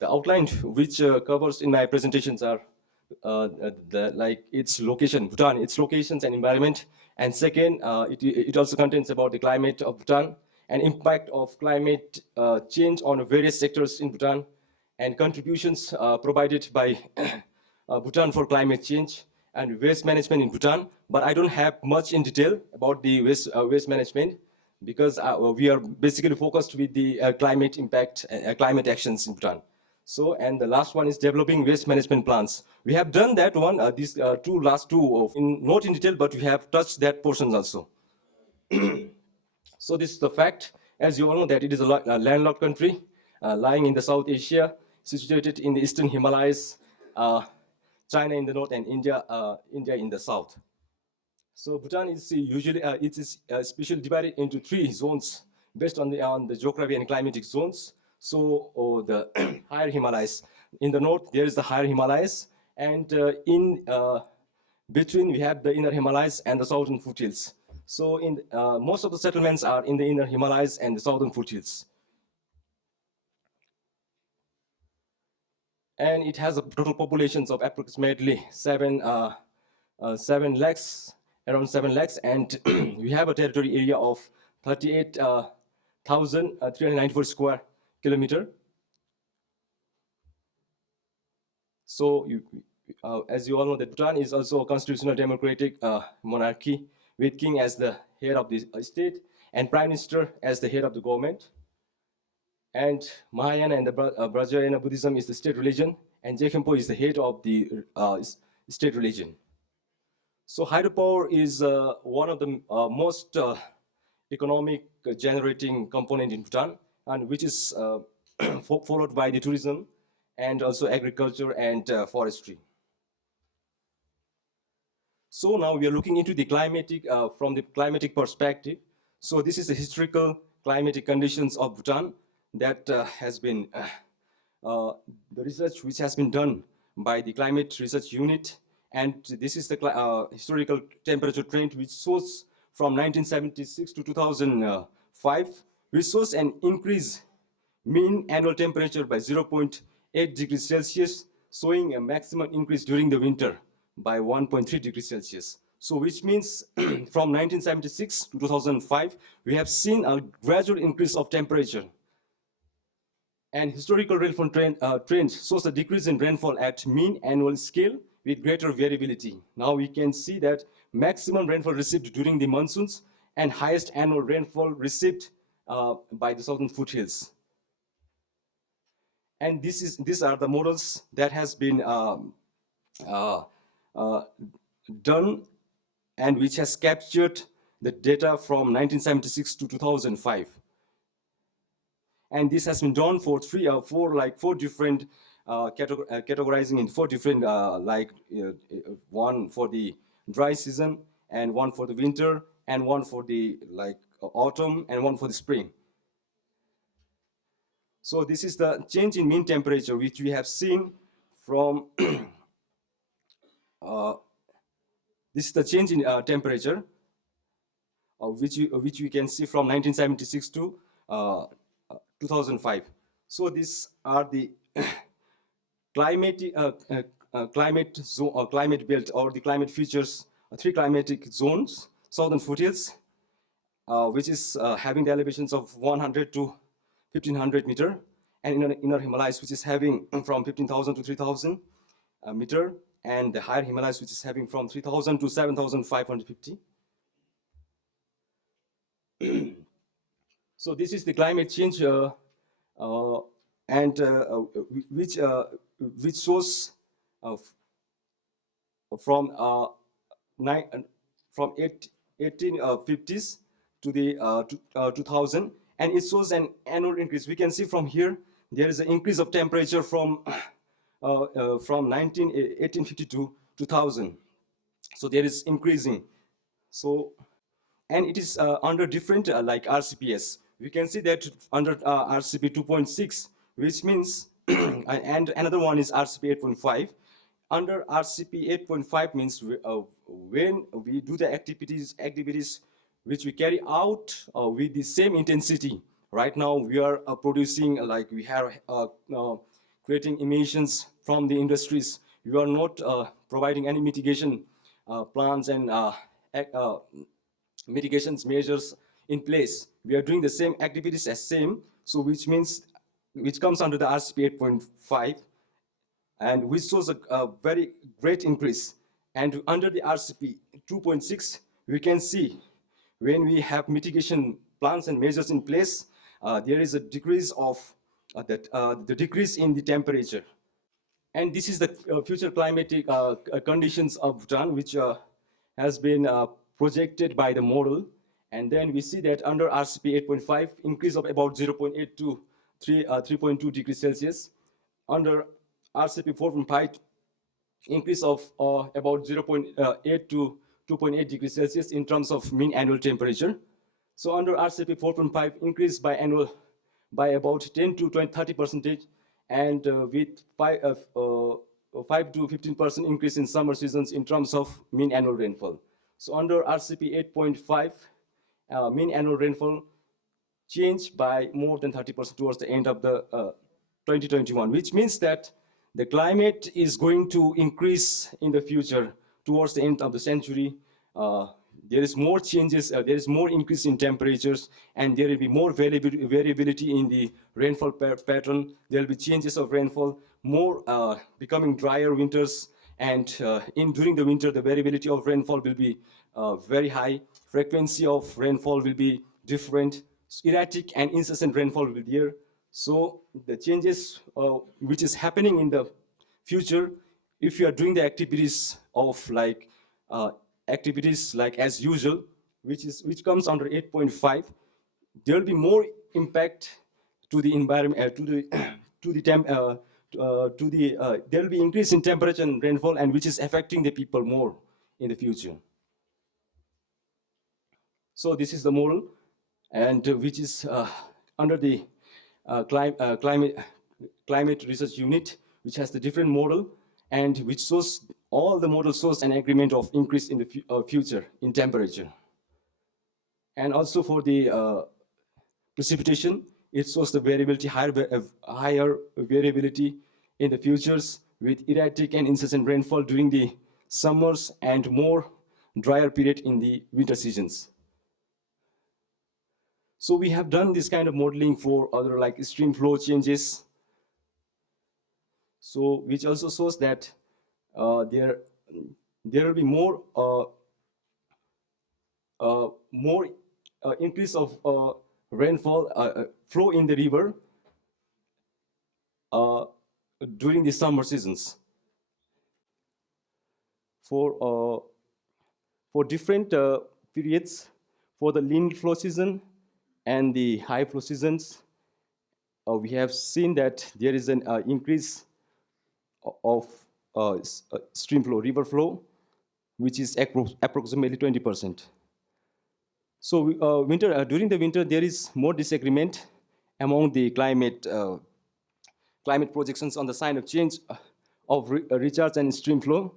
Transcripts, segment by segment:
The outline which covers in my presentations are like its location, Bhutan, its locations and environment. And second, it also contains about the climate of Bhutan and impact of climate change on various sectors in Bhutan and contributions provided by Bhutan for climate change and waste management in Bhutan. But I don't have much in detail about the waste management because we are basically focused with the climate impact, climate actions in Bhutan. So, and the last one is developing waste management plans. We have done that one, these last two, not in detail, but we have touched that portions also. So this is the fact, as you all know, that it is a landlocked country lying in the South Asia, situated in the Eastern Himalayas, China in the north, and India in the south. So Bhutan is usually it is specially divided into 3 zones based on the geography and climatic zones. So the higher Himalayas in the north, there is the higher Himalayas, and in between we have the inner Himalayas and the southern foothills. So in most of the settlements are in the inner Himalayas and the southern foothills. And it has a total populations of approximately 7 lakhs, around 7 lakhs, and we have a territory area of 38,394 square kilometer. So, as you all know, that Bhutan is also a constitutional democratic monarchy with king as the head of the state and prime minister as the head of the government. And Mahayana and the Vajrayana Buddhism is the state religion, and Jekempo is the head of the state religion. So hydropower is one of the most economic generating component in Bhutan, and which is followed by the tourism and also agriculture and forestry. So now we are looking into the climatic, from the climatic perspective. So this is the historical climatic conditions of Bhutan that has been, the research which has been done by the Climate Research Unit. And this is the historical temperature trend which shows from 1976 to 2005, which shows an increase mean annual temperature by 0.8 degrees Celsius, showing a maximum increase during the winter by 1.3 degrees Celsius. So which means from 1976 to 2005, we have seen a gradual increase of temperature. And historical rainfall trend shows a decrease in rainfall at mean annual scale with greater variability. Now we can see that maximum rainfall received during the monsoons and highest annual rainfall received by the southern foothills. And these are the models that has been uh, done and which has captured the data from 1976 to 2005. And this has been done for four different categorizing in 4 different one for the dry season and one for the winter and one for the autumn and one for the spring. So this is the change in mean temperature which we have seen from this is the change in temperature which we can see from 1976 to 2005. So these are the climate belt or the climate features, 3 climatic zones: southern foothills, which is having the elevations of 100 to 1500 meter, and inner Himalayas, which is having from 15,000 to 3,000 meter, and the higher Himalayas, which is having from 3,000 to 7,550. So this is the climate change, and which shows from from 1850s to the 2000, and it shows an annual increase. We can see from here there is an increase of temperature from 1850 to 2000. So there is increasing. So, and it is under different like RCPS. We can see that under RCP 2.6, which means, and another one is RCP 8.5. Under RCP 8.5 means when we do the activities which we carry out with the same intensity. Right now we are producing we have creating emissions from the industries. You are not providing any mitigation plans and mitigations measures in place. We are doing the same activities as same, so which comes under the RCP 8.5, and which shows a very great increase. And under the RCP 2.6, we can see when we have mitigation plans and measures in place, there is a decrease of the decrease in the temperature. And this is the future climatic conditions of Bhutan, which has been projected by the model. And then we see that under RCP 8.5, increase of about 0.8 to 3.2 degrees Celsius. Under RCP 4.5, increase of about 0.8 to 2.8 degrees Celsius in terms of mean annual temperature. So under RCP 4.5, increase by annual by about 10 to 20, 30%, and with 5 to 15% increase in summer seasons in terms of mean annual rainfall. So under RCP 8.5, mean annual rainfall changed by more than 30% towards the end of the 2021, which means that the climate is going to increase in the future towards the end of the century. There is more changes, there is more increase in temperatures, and there will be more variability in the rainfall pattern. There will be changes of rainfall, more becoming drier winters, and during the winter, the variability of rainfall will be very high. Frequency of rainfall will be different. Erratic and incessant rainfall will be there. So the changes which is happening in the future, if you are doing the activities like as usual, which comes under 8.5, there will be more impact to the environment, there will be increase in temperature and rainfall, and which is affecting the people more in the future. So this is the model, and which is under the climate research unit, which has the different model, and which shows all the model shows an agreement of increase in the future in temperature. And also for the precipitation, it shows the variability, higher variability in the futures, with erratic and incessant rainfall during the summers and more drier period in the winter seasons. So we have done this kind of modeling for other like stream flow changes. So which also shows that there will be more increase of rainfall flow in the river during the summer seasons. For different periods, for the lean flow season and the high flow seasons, we have seen that there is an increase of stream flow, river flow, which is approximately 20%. So during the winter, there is more disagreement among the climate projections on the sign of change of recharge and stream flow.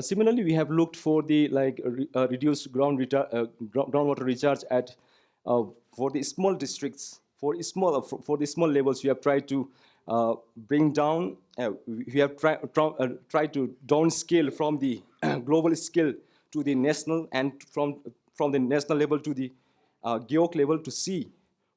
Similarly, we have looked for the reduced groundwater recharge at for the small districts, for the small levels. We have tried to bring down. We have tried to downscale from the global scale to the national, and from the national level to the GEOC level, to see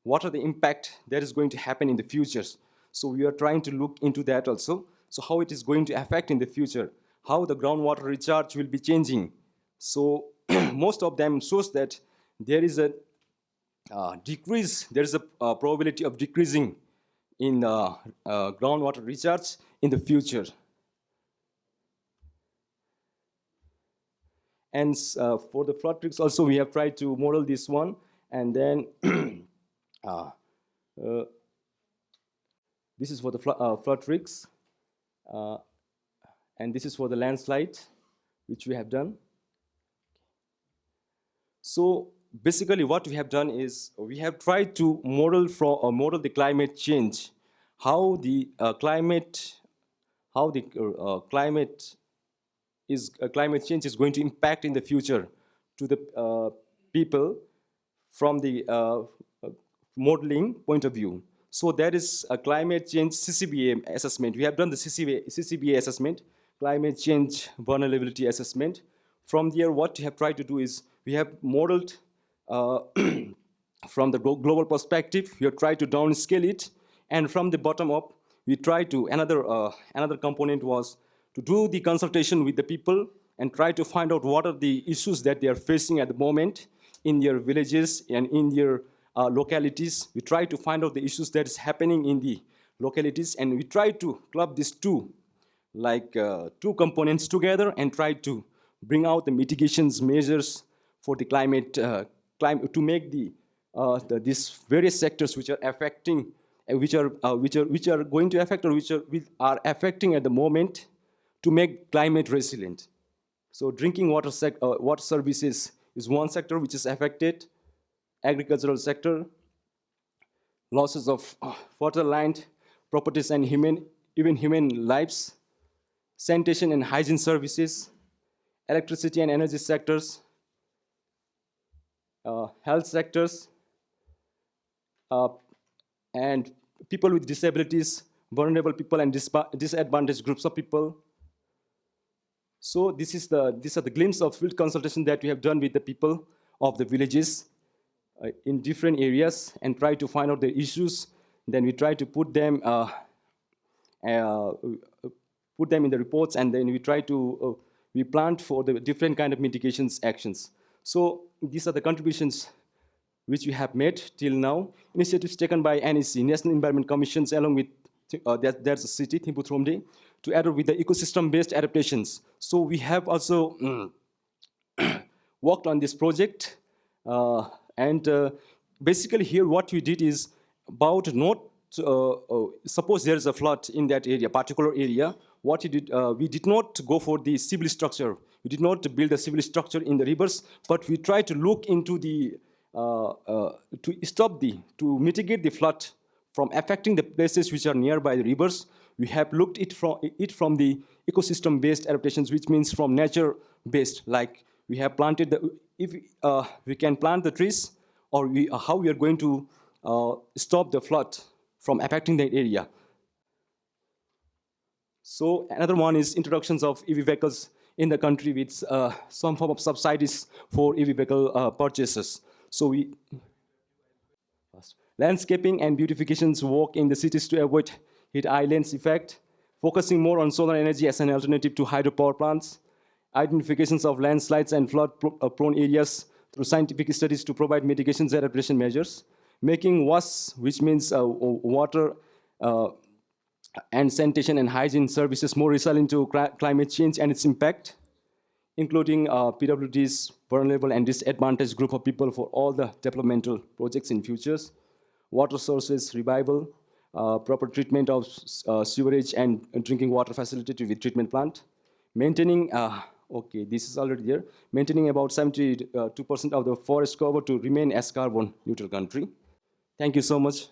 what are the impact that is going to happen in the futures. So we are trying to look into that also. So how it is going to affect in the future, how the groundwater recharge will be changing. So most of them shows that there is a decrease, there is a probability of decreasing in groundwater recharge in the future. And for the flood risks also, we have tried to model this one, and then this is for the flood risks, and this is for the landslide, which we have done. So basically what we have done is we have tried to model the climate change, how the climate change is going to impact in the future to the people from the modeling point of view. So there is a climate change CCBA assessment. We have done the CCBA assessment, climate change vulnerability assessment. From there, what we have tried to do is we have modeled uh, from the global perspective. We have tried to downscale it, and from the bottom up, we try to another component was to do the consultation with the people and try to find out what are the issues that they are facing at the moment in their villages and in their localities. We try to find out the issues that is happening in the localities, and we try to club these two components together and try to bring out the mitigations measures for the climate to make these various sectors which are affecting which are going to affect or which are affecting at the moment to make climate resilient. So drinking water services is one sector which is affected, agricultural sector, losses of fertile land, properties and even human lives, sanitation and hygiene services, electricity and energy sectors, health sectors, uh, and people with disabilities, vulnerable people and disadvantaged groups of people. So these are the glimpse of field consultation that we have done with the people of the villages in different areas and try to find out the issues. Then we try to uh, put them in the reports, and then we try to we planned for the different kind of mitigations actions. So these are the contributions which we have made till now. Initiatives taken by NEC, National Environment Commissions, along with there's a city, Thimphu, to add with the ecosystem-based adaptations. So we have also worked on this project. And basically here what we did is about not, suppose there is a flood in that area, particular area, what we did not go for the civil structure. We did not build a civil structure in the rivers, but we tried to look into to mitigate the flood from affecting the places which are nearby the rivers. We have looked from the ecosystem-based adaptations, which means from nature-based. Like we have planted if we can plant the trees, or how we are going to stop the flood from affecting the area. So another one is introductions of EV vehicles in the country with some form of subsidies for EV vehicle purchases. So landscaping and beautifications work in the cities to avoid heat islands effect, focusing more on solar energy as an alternative to hydropower plants, identifications of landslides and flood-prone areas through scientific studies to provide mitigations and adaptation measures, making WAS, which means water and sanitation and hygiene services, more resilient to climate change and its impact, including PWD's vulnerable and disadvantaged group of people for all the developmental projects in futures, water sources revival, proper treatment of sewerage and drinking water facility with treatment plant, maintaining, okay, this is already there, maintaining about 72% of the forest cover to remain as carbon neutral country. Thank you so much.